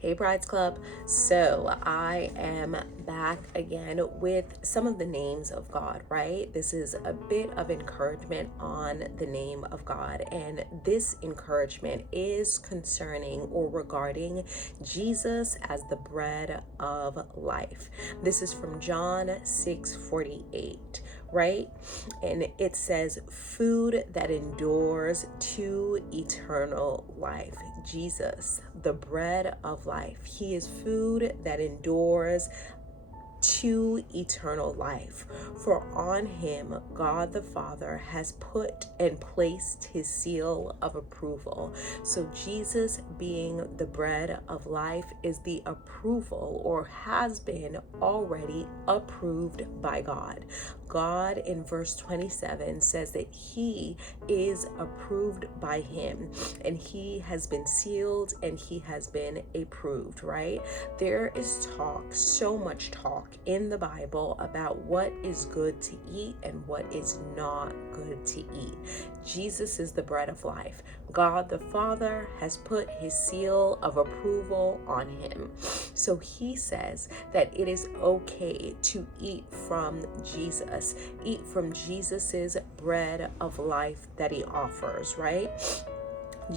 Hey Brides Club. So I am back again with some of the names of God, right? This is a bit of encouragement on the name of God. And this encouragement is concerning or regarding Jesus as the bread of life. This is from John 6:48. Right? And it says, food that endures to eternal life. Jesus, the bread of life. He is food that endures to eternal life. For on him, God the Father has put and placed his seal of approval. So Jesus, being the bread of life, is the approval, or has been already approved by God. God in verse 27 says that he is approved by him, and he has been sealed and he has been approved, right? There is talk, so much talk in the Bible about what is good to eat and what is not good to eat. Jesus is the bread of life. God the Father has put his seal of approval on him. So he says that it is okay to eat from Jesus, eat from Jesus's bread of life that he offers, right?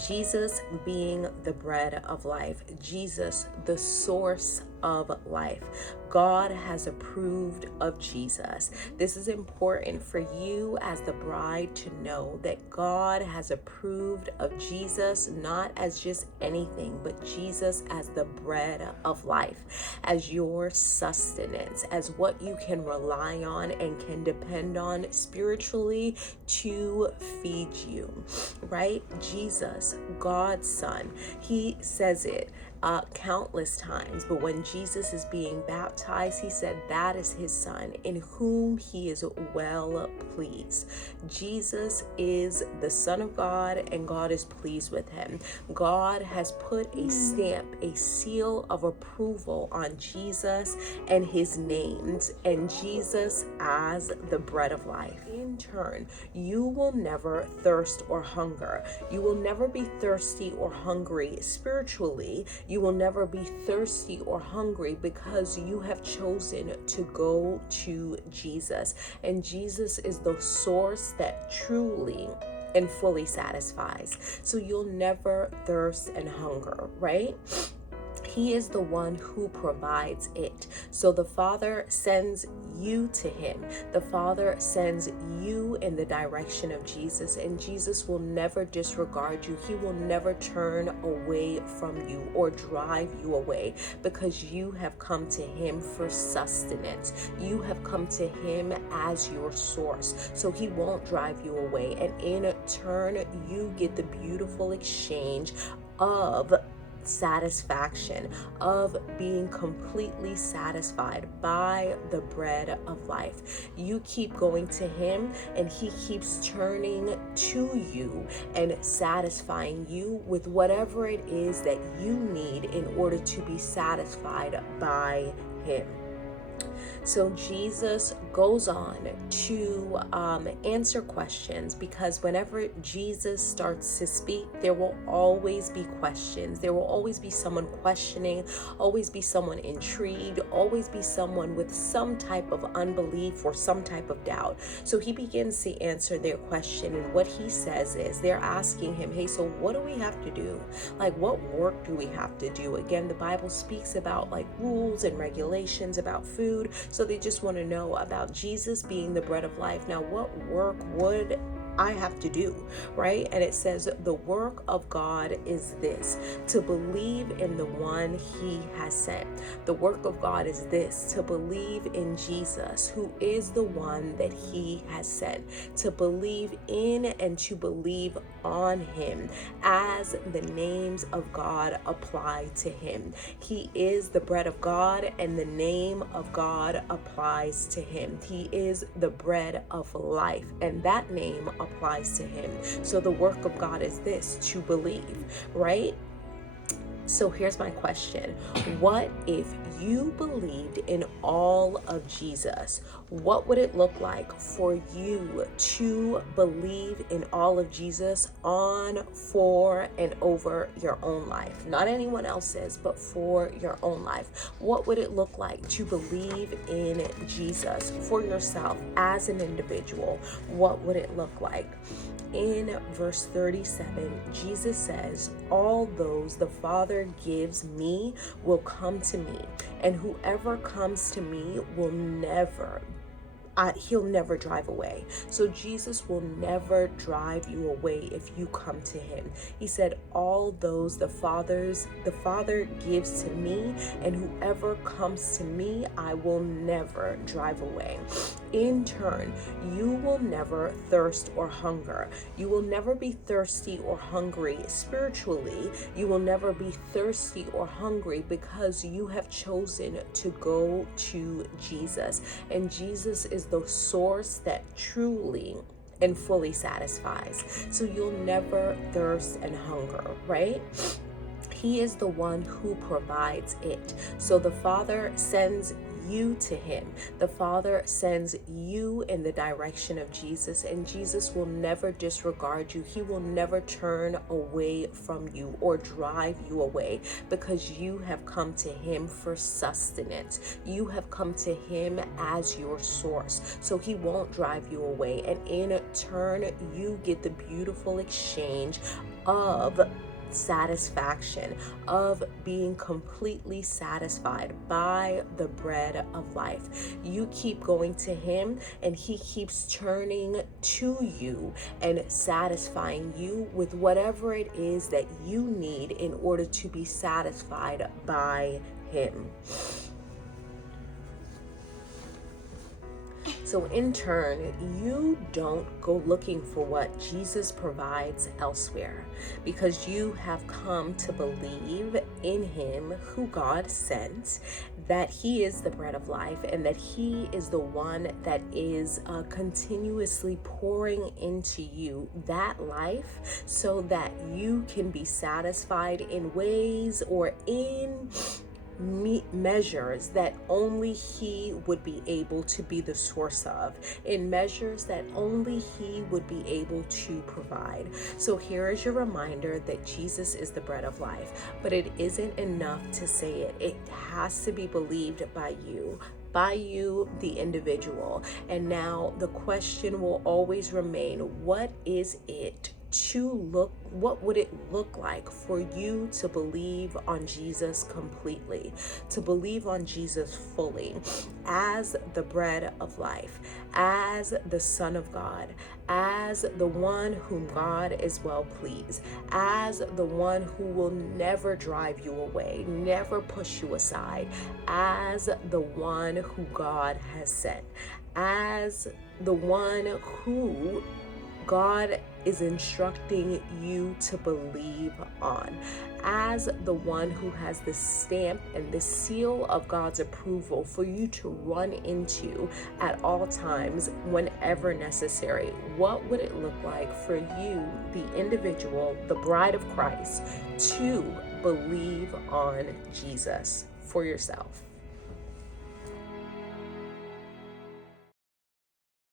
Jesus being the bread of life, Jesus the source of life. God has approved of Jesus. This is important for you as the bride to know that God has approved of Jesus, not as just anything, but Jesus as the bread of life, as your sustenance, as what you can rely on and can depend on spiritually to feed you, right? Jesus, God's Son, he says it countless times, but when Jesus is being baptized, he said that is his Son in whom he is well pleased. Jesus is the Son of God, and God is pleased with him. God has put a stamp, a seal of approval on Jesus and his names, and Jesus as the bread of life. In turn, you will never thirst or hunger. You will never be thirsty or hungry spiritually. You will never be thirsty or hungry because you have chosen to go to Jesus. And Jesus is the source that truly and fully satisfies. So you'll never thirst and hunger, right? He is the one who provides it. So the Father sends you to him. The Father sends you in the direction of Jesus, and Jesus will never disregard you. He will never turn away from you or drive you away because you have come to him for sustenance. You have come to him as your source. So he won't drive you away. And in turn, you get the beautiful exchange of satisfaction, of being completely satisfied by the bread of life. You keep going to him and he keeps turning to you and satisfying you with whatever it is that you need in order to be satisfied by him. So Jesus goes on to answer questions, because whenever Jesus starts to speak, there will always be questions. There will always be someone questioning, always be someone intrigued, always be someone with some type of unbelief or some type of doubt. So he begins to answer their question, and what he says is they're asking him, hey, so what do we have to do? Like, what work do we have to do? Again, the Bible speaks about like rules and regulations about food. So they just want to know about Jesus being the bread of life. Now, what work would I have to do, right? And it says the work of God is this, to believe in the one he has sent. The work of God is this, to believe in Jesus, who is the one that he has sent, to believe in and to believe on him as the names of God apply to him. He is the bread of God, and the name of God applies to him. He is the bread of life, and that name applies to him. So the work of God is this, to believe, right? So here's my question. What if you believed in all of Jesus? What would it look like for you to believe in all of Jesus on, for, and over your own life? Not anyone else's, but for your own life. What would it look like to believe in Jesus for yourself as an individual? What would it look like? In verse 37, Jesus says, all those the Father gives me will come to me, and whoever comes to me will he'll never drive away. So Jesus will never drive you away if you come to him. He said, all those the Father gives to me, and whoever comes to me, I will never drive away. In turn, you will never thirst or hunger. You will never be thirsty or hungry spiritually. You will never be thirsty or hungry because you have chosen to go to Jesus. And Jesus is the source that truly and fully satisfies. So you'll never thirst and hunger, right? He is the one who provides it. So the Father sends you to him. The Father sends you in the direction of Jesus, and Jesus will never disregard you. He will never turn away from you or drive you away because you have come to him for sustenance. You have come to him as your source. So he won't drive you away. And in turn, you get the beautiful exchange of satisfaction, of being completely satisfied by the bread of life. You keep going to him, and he keeps turning to you and satisfying you with whatever it is that you need in order to be satisfied by him. So in turn, you don't go looking for what Jesus provides elsewhere, because you have come to believe in him who God sent, that he is the bread of life, and that he is the one that is continuously pouring into you that life so that you can be satisfied in ways or in measures that only he would be able to be the source of, in measures that only he would be able to provide. So here is your reminder that Jesus is the bread of life, but it isn't enough to say it. It has to be believed by you, the individual. And now the question will always remain, what would it look like for you to believe on Jesus completely, to believe on Jesus fully as the bread of life, as the Son of God, as the one whom God is well pleased, as the one who will never drive you away, never push you aside, as the one who God has sent, as the one who God is instructing you to believe on, as the one who has the stamp and the seal of God's approval for you to run into at all times whenever necessary. What would it look like for you, the individual, the bride of Christ, to believe on Jesus for yourself?